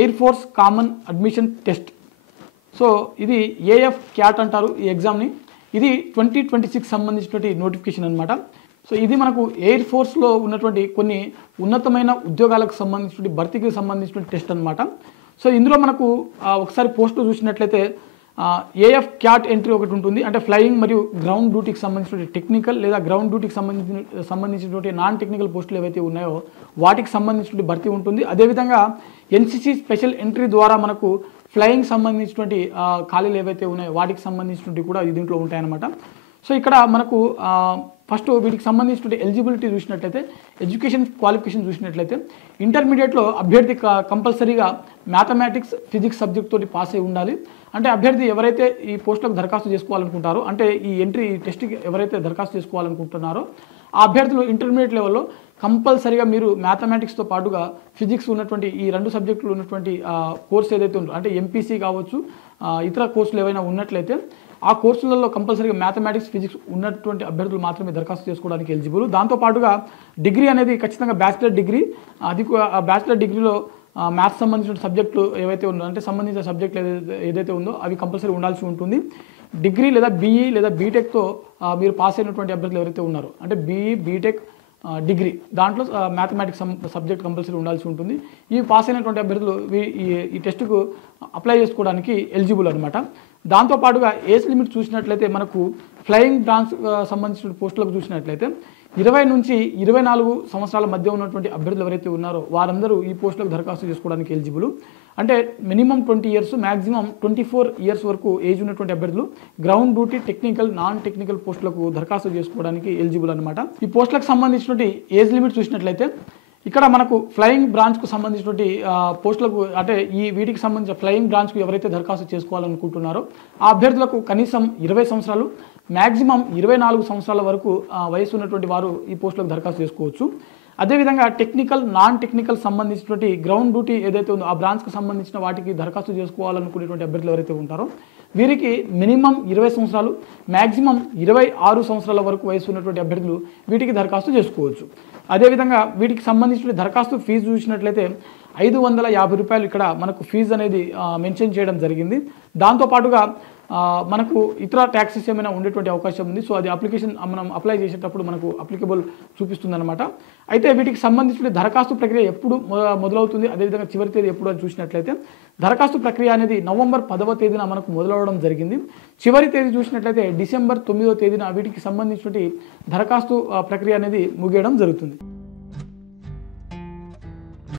Air force common admission test. So ఇది AF cat అంటారు ఈ ఎగ్జామ్ని. ఇది 2026 సంబంధించినటువంటి నోటిఫికేషన్ అనమాట. సో ఇది మనకు ఎయిర్ ఫోర్స్లో ఉన్నటువంటి కొన్ని ఉన్నతమైన ఉద్యోగాలకు సంబంధించిన భర్తీకి సంబంధించిన టెస్ట్ అనమాట. సో ఇందులో మనకు ఒకసారి పోస్టులు చూసినట్లయితే ఏఎఫ్ క్యాట్ ఎంట్రీ ఒకటి ఉంటుంది. అంటే ఫ్లయింగ్ మరియు గ్రౌండ్ డ్యూటీకి సంబంధించిన టెక్నికల్ లేదా గ్రౌండ్ డ్యూటీకి సంబంధించినటువంటి నాన్ టెక్నికల్ పోస్టులు ఏవైతే ఉన్నాయో వాటికి సంబంధించిన భర్తీ ఉంటుంది. అదేవిధంగా ఎన్సిసి స్పెషల్ ఎంట్రీ ద్వారా మనకు ఫ్లయింగ్ సంబంధించినటువంటి ఖాళీలు ఏవైతే ఉన్నాయో వాటికి సంబంధించినవి కూడా దీంట్లో ఉంటాయన్నమాట. సో ఇక్కడ మనకు ఫస్ట్ వీటికి సంబంధించిన ఎలిజిబిలిటీ చూసినట్లయితే, ఎడ్యుకేషన్ క్వాలిఫికేషన్ చూసినట్లయితే ఇంటర్మీడియట్లో అభ్యర్థి కంపల్సరీగా మ్యాథమెటిక్స్ ఫిజిక్స్ సబ్జెక్ట్ తోటి పాస్ అయి ఉండాలి. అంటే అభ్యర్థి ఎవరైతే ఈ పోస్టులకు దరఖాస్తు చేసుకోవాలనుకుంటారో, అంటే ఈ టెస్ట్కి ఎవరైతే దరఖాస్తు చేసుకోవాలనుకుంటున్నారో ఆ అభ్యర్థులు ఇంటర్మీడియట్ లెవెల్లో కంపల్సరీగా మీరు మ్యాథమెటిక్స్తో పాటుగా ఫిజిక్స్ ఉన్నటువంటి ఈ 2 సబ్జెక్టులు ఉన్నటువంటి కోర్స్ ఏదైతే ఉందో, అంటే ఎంపీసీ కావచ్చు ఇతర కోర్సులు ఏవైనా ఉన్నట్లయితే ఆ కోర్సులలో కంపల్సరీగా మ్యాథమెటిక్స్ ఫిజిక్స్ ఉన్నటువంటి అభ్యర్థులు మాత్రమే దరఖాస్తు చేసుకోవడానికి ఎలిజిబుల్. దాంతోపాటుగా డిగ్రీ అనేది ఖచ్చితంగా బ్యాచిలర్ డిగ్రీ, అది బ్యాచిలర్ డిగ్రీలో మ్యాథ్స్ సంబంధించిన సబ్జెక్టులు ఏవైతే ఉందో, అంటే సంబంధించిన సబ్జెక్టులు ఏదైతే ఉందో అవి కంపల్సరీ ఉండాల్సి ఉంటుంది. డిగ్రీ లేదా బీఈ లేదా బీటెక్తో మీరు పాస్ అయినటువంటి అభ్యర్థులు ఎవరైతే ఉన్నారో, అంటే బీఈ బీటెక్ డిగ్రీ దాంట్లో మ్యాథమెటిక్స్ సబ్జెక్ట్ కంపల్సరీ ఉండాల్సి ఉంటుంది. ఇవి పాస్ అయినటువంటి అభ్యర్థులు ఈ టెస్టుకు అప్లై చేసుకోవడానికి ఎలిజిబుల్ అనమాట. దాంతోపాటుగా ఏజ్ లిమిట్ చూసినట్లయితే మనకు ఫ్లయింగ్ బ్రాంచ్ సంబంధించిన పోస్టులకు చూసినట్లయితే 20 నుంచి 24 సంవత్సరాల మధ్య ఉన్నటువంటి అభ్యర్థులు ఎవరైతే ఉన్నారో వారందరూ ఈ పోస్టులకు దరఖాస్తు చేసుకోవడానికి ఎలిజిబుల్. అంటే మినిమం 20 ఇయర్స్ మ్యాక్సిమం 24 ఇయర్స్ వరకు ఏజ్ ఉన్నటువంటి అభ్యర్థులు ground duty technical non technical పోస్టులకు దరఖాస్తు చేసుకోవడానికి ఎలిజిబుల్ అనమాట. ఈ పోస్టులకు సంబంధించినటువంటి ఏజ్ లిమిట్ చూసినట్లయితే ఇక్కడ మనకు ఫ్లయింగ్ బ్రాంచ్కు సంబంధించినటువంటి పోస్టులకు, అంటే వీటికి సంబంధించిన ఫ్లయింగ్ బ్రాంచ్కు ఎవరైతే దరఖాస్తు చేసుకోవాలనుకుంటున్నారో ఆ అభ్యర్థులకు కనీసం 20 సంవత్సరాలు మ్యాక్సిమం 24 సంవత్సరాల వరకు వయసు ఉన్నటువంటి వారు ఈ పోస్టులకు దరఖాస్తు చేసుకోవచ్చు. అదేవిధంగా టెక్నికల్ నాన్ టెక్నికల్ సంబంధించినటువంటి గ్రౌండ్ డ్యూటీ ఏదైతే ఉందో ఆ బ్రాంచ్కి సంబంధించిన వాటికి దరఖాస్తు చేసుకోవాలనుకునేటువంటి అభ్యర్థులు ఎవరైతే ఉంటారో వీరికి మినిమం 20 సంవత్సరాలు మ్యాక్సిమం 26 సంవత్సరాల వరకు వయసు ఉన్నటువంటి అభ్యర్థులు వీటికి దరఖాస్తు చేసుకోవచ్చు. అదేవిధంగా వీటికి సంబంధించిన దరఖాస్తు ఫీజు చూసినట్లయితే 550 రూపాయలు ఇక్కడ మనకు ఫీజు అనేది మెన్షన్ చేయడం జరిగింది. దాంతోపాటుగా మనకు ఇతర ట్యాక్సెస్ ఏమైనా ఉండేటువంటి అవకాశం ఉంది. సో అది అప్లికేషన్ మనం అప్లై చేసేటప్పుడు మనకు అప్లికబుల్ చూపిస్తుంది అనమాట. అయితే వీటికి సంబంధించిన దరఖాస్తు ప్రక్రియ ఎప్పుడు మొదలవుతుంది, అదేవిధంగా చివరి తేదీ ఎప్పుడు అని చూసినట్లయితే దరఖాస్తు ప్రక్రియ అనేది నవంబర్ 10వ తేదీన మనకు మొదలవడం జరిగింది. చివరి తేదీ చూసినట్లయితే డిసెంబర్ 9వ తేదీన వీటికి సంబంధించిన దరఖాస్తు ప్రక్రియ అనేది ముగియడం జరుగుతుంది.